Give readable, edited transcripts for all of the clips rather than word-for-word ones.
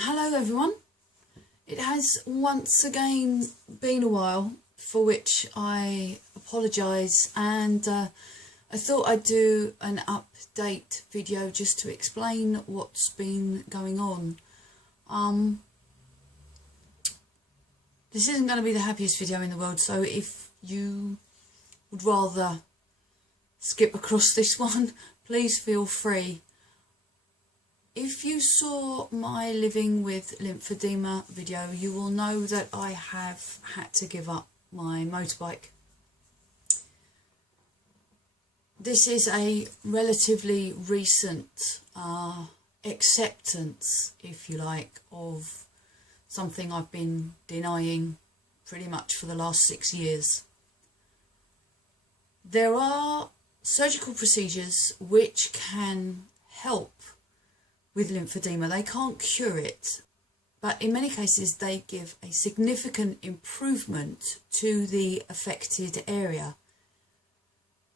Hello everyone. It has once again been a while, for which I apologise, and I thought I'd do an update video just to explain what's been going on. This isn't going to be the happiest video in the world, so if you would rather skip across this one, please feel free. If you saw my living with lymphedema video, you will know that I have had to give up my motorbike. This is a relatively recent acceptance, if you like, of something I've been denying pretty much for the last 6 years. There are surgical procedures which can help with lymphedema. They can't cure it, but in many cases they give a significant improvement to the affected area.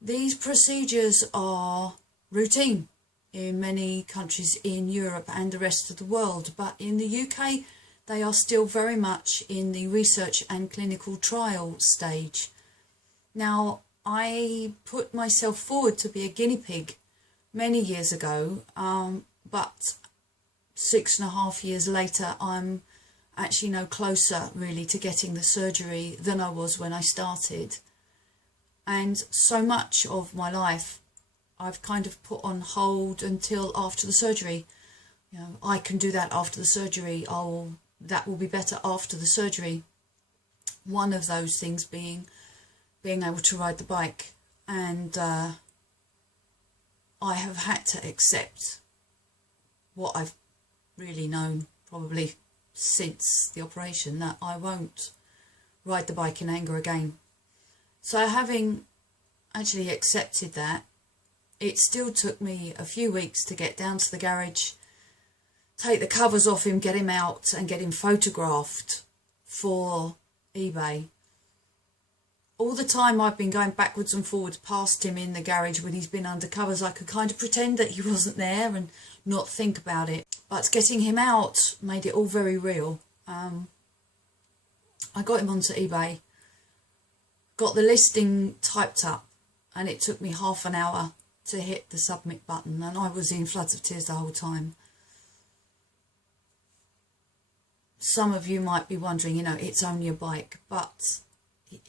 These procedures are routine in many countries in Europe and the rest of the world, but in the UK they are still very much in the research and clinical trial stage. Now, I put myself forward to be a guinea pig many years ago, but 6.5 years later I'm actually no closer really to getting the surgery than I was when I started. And so much of my life I've kind of put on hold until after the surgery. You know, I can do that after the surgery, that will be better after the surgery. One of those things being able to ride the bike, and I have had to accept what I've really known probably since the operation, that I won't ride the bike in anger again. So having actually accepted that, it still took me a few weeks to get down to the garage, take the covers off him, get him out and get him photographed for eBay. All the time I've been going backwards and forwards past him in the garage when he's been under covers, I could kind of pretend that he wasn't there and not think about it. But getting him out made it all very real. I got him onto eBay, got the listing typed up, and it took me half an hour to hit the submit button, and I was in floods of tears the whole time. Some of you might be wondering, you know, it's only a bike, but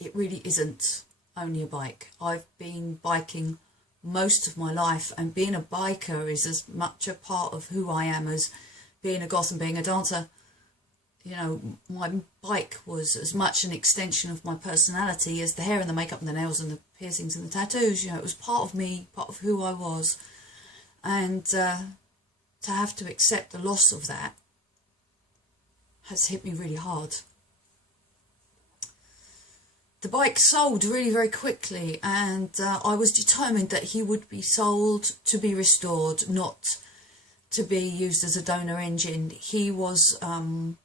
it really isn't only a bike. I've been biking most of my life, and being a biker is as much a part of who I am as being a goth and being a dancer. You know, my bike was as much an extension of my personality as the hair and the makeup and the nails and the piercings and the tattoos. You know, it was part of me, part of who I was. And to have to accept the loss of that has hit me really hard. The bike sold really very quickly, and I was determined that he would be sold to be restored, not to be used as a donor engine. He was an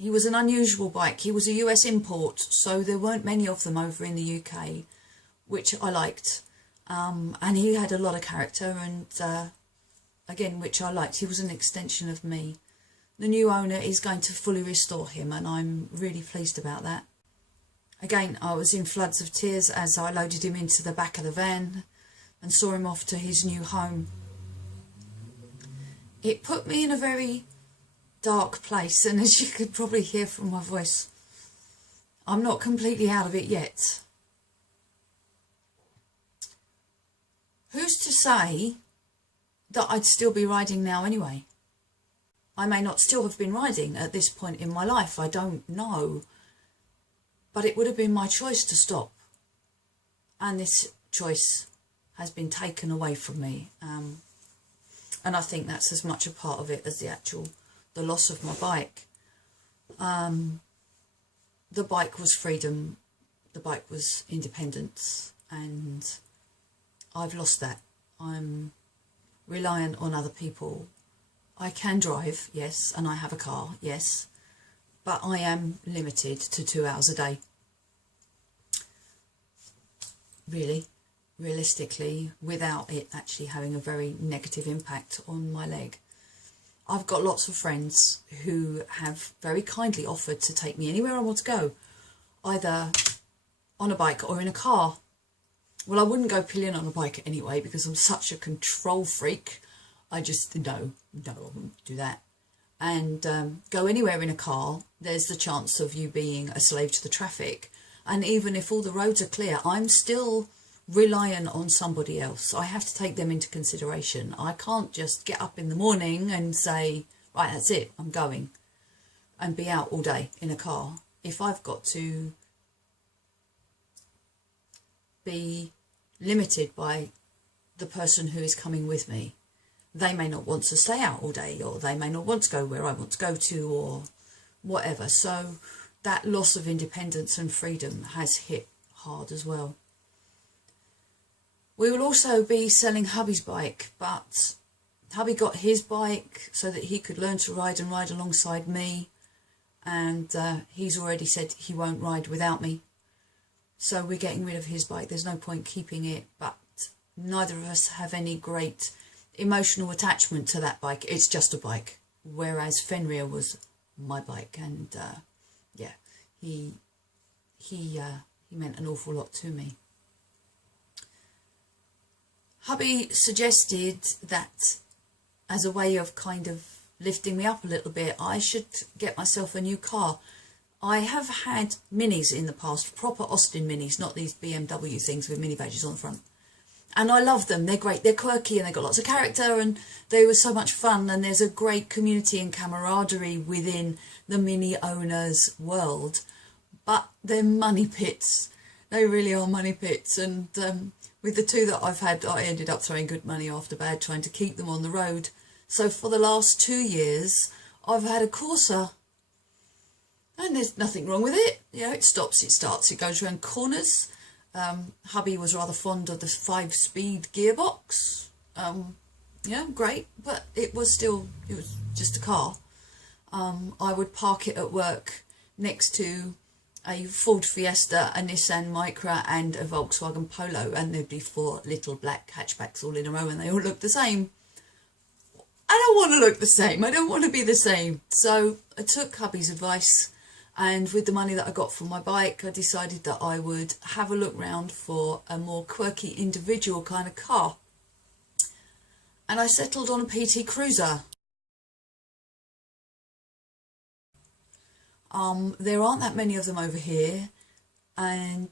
unusual bike. He was a US import, so there weren't many of them over in the UK, which I liked. And he had a lot of character, and again, which I liked. He was an extension of me. The new owner is going to fully restore him, and I'm really pleased about that. Again, I was in floods of tears as I loaded him into the back of the van and saw him off to his new home. It put me in a very dark place, and as you could probably hear from my voice, I'm not completely out of it yet. Who's to say that I'd still be riding now anyway? I may not still have been riding at this point in my life, I don't know. But it would have been my choice to stop. And this choice has been taken away from me. And I think that's as much a part of it as the loss of my bike. The bike was freedom. The bike was independence. And I've lost that. I'm reliant on other people. I can drive, yes, and I have a car, yes. But I am limited to 2 hours a day. Really, realistically, without it actually having a very negative impact on my leg. I've got lots of friends who have very kindly offered to take me anywhere I want to go, either on a bike or in a car. Well, I wouldn't go pillion on a bike anyway because I'm such a control freak. I just, no, I wouldn't do that. And go anywhere in a car, there's the chance of you being a slave to the traffic. And even if all the roads are clear, I'm still relying on somebody else. I have to take them into consideration. I can't just get up in the morning and say, right, that's it, I'm going, and be out all day in a car. If I've got to be limited by the person who is coming with me, they may not want to stay out all day, or they may not want to go where I want to go to, or whatever. So that loss of independence and freedom has hit hard as well. We will also be selling hubby's bike, but hubby got his bike so that he could learn to ride and ride alongside me, and he's already said he won't ride without me. So we're getting rid of his bike. There's no point keeping it, but neither of us have any great emotional attachment to that bike. It's just a bike, whereas Fenrir was my bike, and yeah, he meant an awful lot to me. Hubby suggested that as a way of kind of lifting me up a little bit, I should get myself a new car. I have had Minis in the past, proper Austin Minis, not these BMW things with mini badges on the front. And I love them. They're great. They're quirky and they've got lots of character, and they were so much fun, and there's a great community and camaraderie within the Mini owners world. But they're money pits. They really are money pits. And with the two that I've had, I ended up throwing good money after bad trying to keep them on the road. So for the last 2 years, I've had a Corsa. And there's nothing wrong with it. You know, it stops, it starts, it goes around corners. Hubby was rather fond of the 5-speed gearbox. Yeah, great, but it was just a car. I would park it at work next to a Ford Fiesta, a Nissan Micra and a Volkswagen Polo, and there'd be 4 little black hatchbacks all in a row, and they all look the same. I don't want to look the same. I don't want to be the same. So I took hubby's advice, and with the money that I got from my bike, I decided that I would have a look round for a more quirky individual kind of car. And I settled on a PT Cruiser. There aren't that many of them over here, and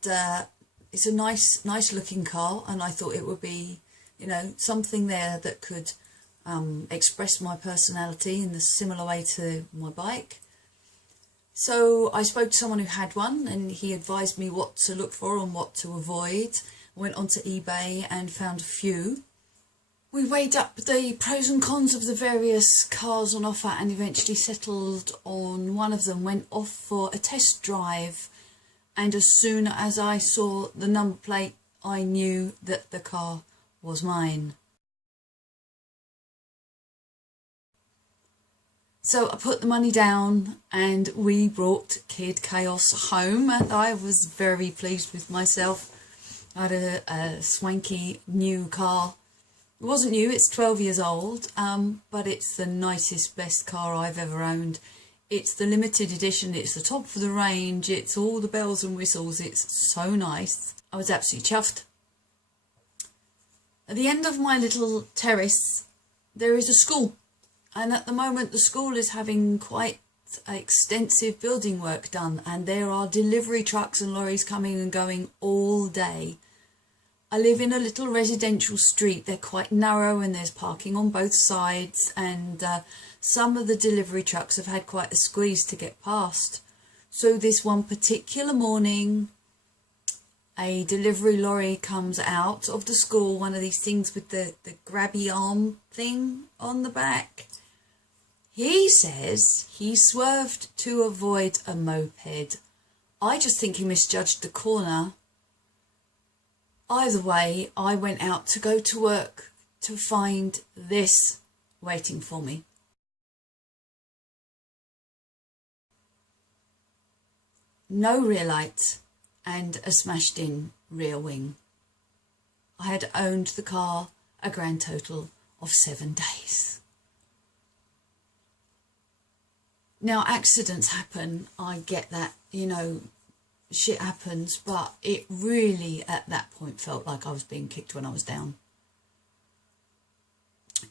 it's a nice looking car, and I thought it would be, you know, something there that could express my personality in a similar way to my bike. So I spoke to someone who had one, and he advised me what to look for and what to avoid. I went onto eBay and found a few. We weighed up the pros and cons of the various cars on offer and eventually settled on one of them, went off for a test drive, and as soon as I saw the number plate, I knew that the car was mine. So I put the money down and we brought Kid Chaos home, and I was very pleased with myself. I had a swanky new car. It wasn't new, it's 12 years old, but it's the nicest, best car I've ever owned. It's the limited edition, it's the top of the range, it's all the bells and whistles, it's so nice. I was absolutely chuffed. At the end of my little terrace, there is a school. And at the moment, the school is having quite extensive building work done, and there are delivery trucks and lorries coming and going all day. I live in a little residential street. They're quite narrow and there's parking on both sides, and some of the delivery trucks have had quite a squeeze to get past. So this one particular morning, a delivery lorry comes out of the school, one of these things with the grabby arm thing on the back. He says he swerved to avoid a moped. I just think he misjudged the corner. Either way, I went out to go to work to find this waiting for me. No rear light and a smashed in rear wing. I had owned the car a grand total of 7 days. Now, accidents happen, I get that, you know, shit happens, but it really at that point felt like I was being kicked when I was down.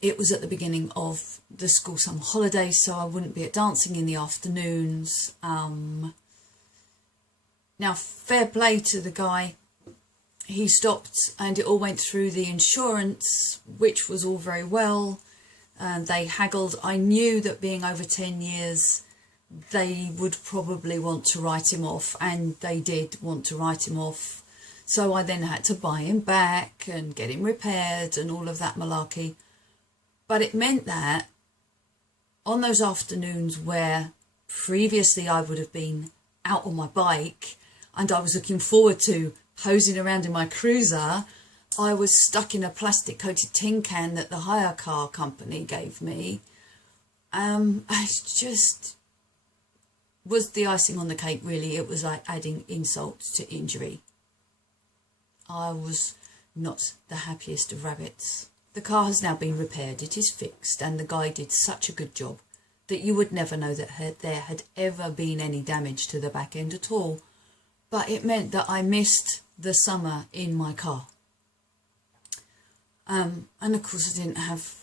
It was at the beginning of the school summer holidays, so I wouldn't be at dancing in the afternoons. Now, fair play to the guy. He stopped and it all went through the insurance, which was all very well. They haggled. I knew that being over 10 years, they would probably want to write him off, and they did want to write him off. So I then had to buy him back and get him repaired and all of that malarkey. But it meant that on those afternoons where previously I would have been out on my bike and I was looking forward to posing around in my cruiser, I was stuck in a plastic coated tin can that the hire car company gave me. I just was the icing on the cake, really. It was like adding insult to injury. I was not the happiest of rabbits. The car has now been repaired, it is fixed, and the guy did such a good job that you would never know that there had ever been any damage to the back end at all. But it meant that I missed the summer in my car. And of course I didn't have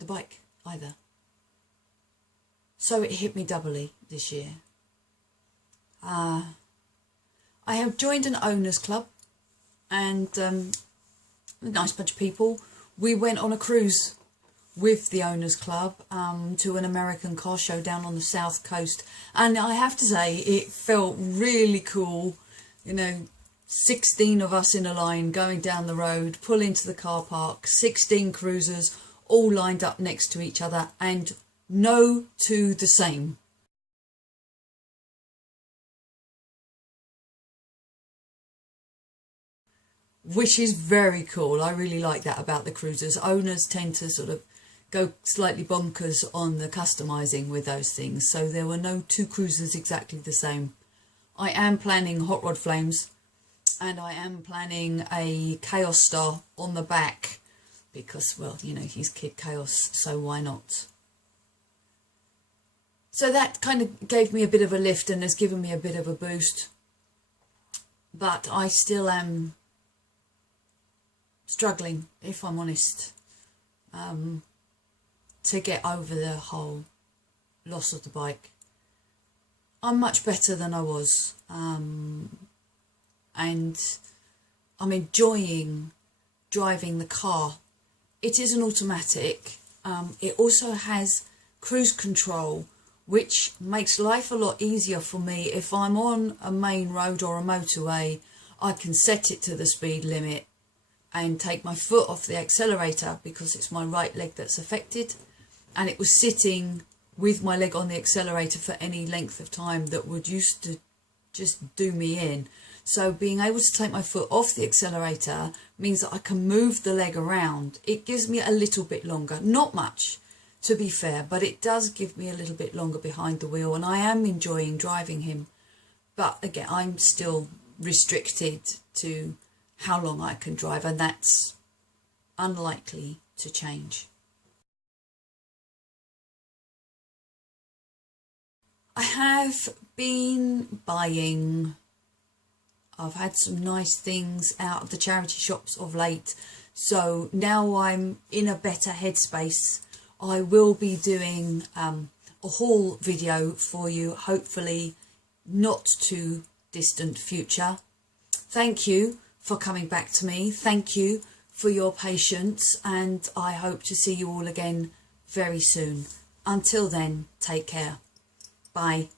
the bike either. So it hit me doubly this year. I have joined an owners club, and a nice bunch of people. We went on a cruise with the owners club to an American car show down on the south coast, and I have to say it felt really cool. You know, 16 of us in a line going down the road, pull into the car park, 16 cruisers all lined up next to each other, and no two the same. Which is very cool. I really like that about the cruisers. Owners tend to sort of go slightly bonkers on the customizing with those things, so there were no two cruisers exactly the same. I am planning Hot Rod Flames, and I am planning a Chaos Star on the back because, well, you know, he's Kid Chaos, so why not? So that kind of gave me a bit of a lift and has given me a bit of a boost, but I still am struggling, if I'm honest, to get over the whole loss of the bike. I'm much better than I was, and I'm enjoying driving the car. It is an automatic. It also has cruise control, which makes life a lot easier for me. If I'm on a main road or a motorway, I can set it to the speed limit and take my foot off the accelerator because it's my right leg that's affected, and it was sitting with my leg on the accelerator for any length of time that would used to just do me in. So being able to take my foot off the accelerator means that I can move the leg around. It gives me a little bit longer, not much to be fair, but it does give me a little bit longer behind the wheel, and I am enjoying driving him. But again, I'm still restricted to how long I can drive, and that's unlikely to change. I have been buying. I've had some nice things out of the charity shops of late, so now I'm in a better headspace. I will be doing a haul video for you, hopefully not too distant future. Thank you for coming back to me. Thank you for your patience, and I hope to see you all again very soon. Until then, take care. Bye.